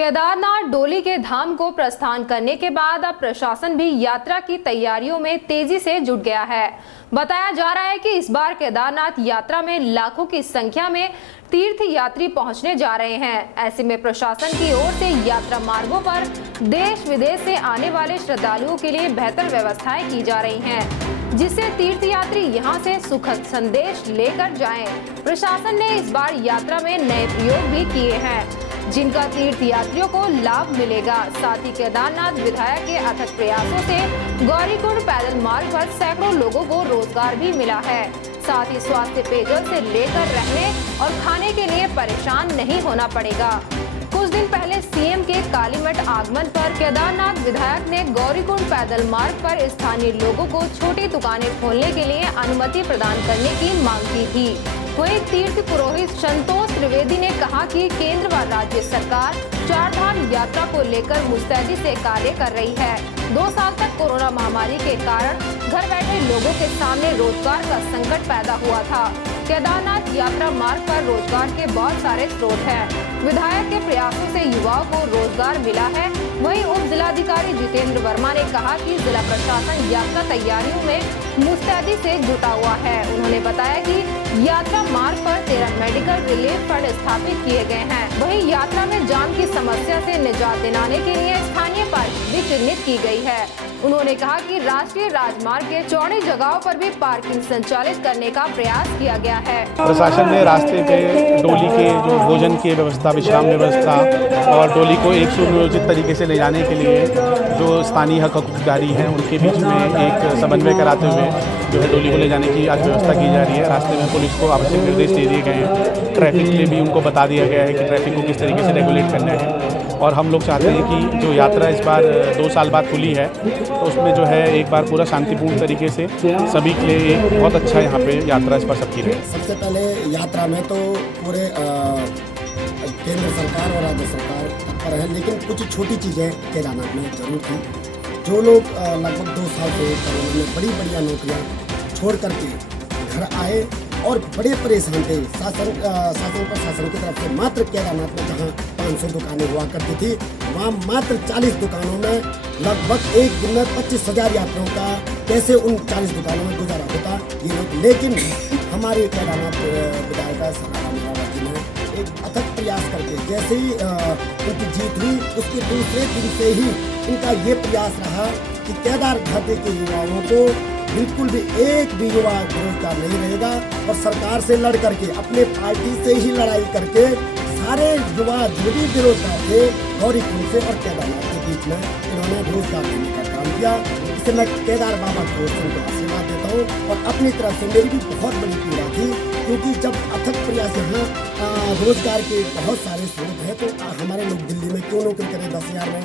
केदारनाथ डोली के धाम को प्रस्थान करने के बाद अब प्रशासन भी यात्रा की तैयारियों में तेजी से जुट गया है। बताया जा रहा है कि इस बार केदारनाथ यात्रा में लाखों की संख्या में तीर्थ यात्री पहुंचने जा रहे हैं। ऐसे में प्रशासन की ओर से यात्रा मार्गों पर देश विदेश से आने वाले श्रद्धालुओं के लिए बेहतर व्यवस्थाएं की जा रही हैं, जिससे तीर्थ यात्री यहां से सुखद संदेश लेकर जाएं। प्रशासन ने इस बार यात्रा में नए प्रयोग भी किए हैं, जिनका तीर्थ यात्रियों को लाभ मिलेगा। साथ ही केदारनाथ विधायक के अथक प्रयासों से गौरीकुंड पैदल मार्ग पर सैकड़ों लोगों को रोजगार भी मिला है। साथ ही स्वास्थ्य पेयजल से लेकर रहने और खाने के लिए परेशान नहीं होना पड़ेगा। कुछ दिन पहले सीएम के कालीमठ आगमन पर केदारनाथ विधायक ने गौरीकुंड पैदल मार्ग पर स्थानीय लोगों को छोटी दुकानें खोलने के लिए अनुमति प्रदान करने की मांग की थी। वहीं तीर्थ पुरोहित संतोष त्रिवेदी ने कहा कि केंद्र व राज्य सरकार चारधाम यात्रा को लेकर मुस्तैदी से कार्य कर रही है। 2 साल तक कोरोना महामारी के कारण घर बैठे लोगों के सामने रोजगार का संकट पैदा हुआ था। केदारनाथ यात्रा मार्ग पर रोजगार के बहुत सारे स्रोत हैं। विधायक के प्रयासों से युवाओं को रोजगार मिला है। वहीं उप जिलाधिकारी जितेंद्र वर्मा ने कहा कि जिला प्रशासन यात्रा तैयारियों में मुस्तैदी से जुटा हुआ है। उन्होंने बताया कि यात्रा मार्ग पर 13 मेडिकल रिलीफ फंड स्थापित किए गए हैं। वहीं यात्रा में जाम की समस्या से निजात दिलाने के लिए स्थानीय पार्किंग भी चिन्हित की गई है। उन्होंने कहा कि राष्ट्रीय राजमार्ग के चौड़ी जगहों पर भी पार्किंग संचालित करने का प्रयास किया गया है। प्रशासन ने रास्ते पे डोली के जो भोजन की व्यवस्था, विश्राम व्यवस्था और डोली को एक सुनियोजित तरीके से ले जाने के लिए जो स्थानीय हक अधिकारी हैं उनके बीच में एक समन्वय कराते हुए जो है डोली को ले जाने की आज व्यवस्था की जा रही है। रास्ते में पुलिस को आवश्यक निर्देश दे दिए गए हैं। ट्रैफिक के लिए भी उनको बता दिया गया है कि ट्रैफिक को किस तरीके से रेगुलेट करना है। और हम लोग चाहते हैं कि जो यात्रा इस बार 2 साल बाद खुली है तो उसमें जो है एक बार पूरा शांतिपूर्ण तरीके से सभी के लिए एक बहुत अच्छा यहाँ पे यात्रा इस बार सबकी रहे। सबसे पहले यात्रा में तो पूरे केंद्र सरकार और राज्य सरकार तत्पर है, लेकिन कुछ छोटी चीज़ें केदारनाथ में जरूर थी। जो लोग लगभग 2 साल से कोरोना में बड़ी बढ़िया नौकरियाँ छोड़ करके घर आए और बड़े परेशान थे। शासन प्रशासन की तरफ से मात्र केदारनाथ में जहाँ 500 दुकानें हुआ करती थी, वहाँ मात्र 40 दुकानों में लगभग एक दिन में 25,000 यात्रियों का कैसे उन 40 दुकानों में गुजारा होता ये लोग। लेकिन हमारे केदारनाथ विधायक जी ने एक अथक प्रयास करके जैसे ही उनकी जीत हुई उसके दूसरे दिन से ही इनका ये प्रयास रहा कि केदारनाथ के युवाओं को बिल्कुल भी एक भी युवा बेरोजगार नहीं रहेगा और सरकार से लड़ करके अपने पार्टी से ही लड़ाई करके सारे युवा जो भी बेरोजगार थे गौरीकुंड से और केदारनाथ के बीच में इन्होंने रोजगार देने का काम किया। इससे मैं केदार बाबा को आशीर्वाद देता हूँ और अपनी तरफ से मेरी भी बहुत बड़ी पीड़ा थी, क्योंकि जब अथक प्रयास यहाँ रोजगार के बहुत सारे स्रोत हैं तो हमारे लोग दिल्ली में क्यों नौकरी करें 10,000 में।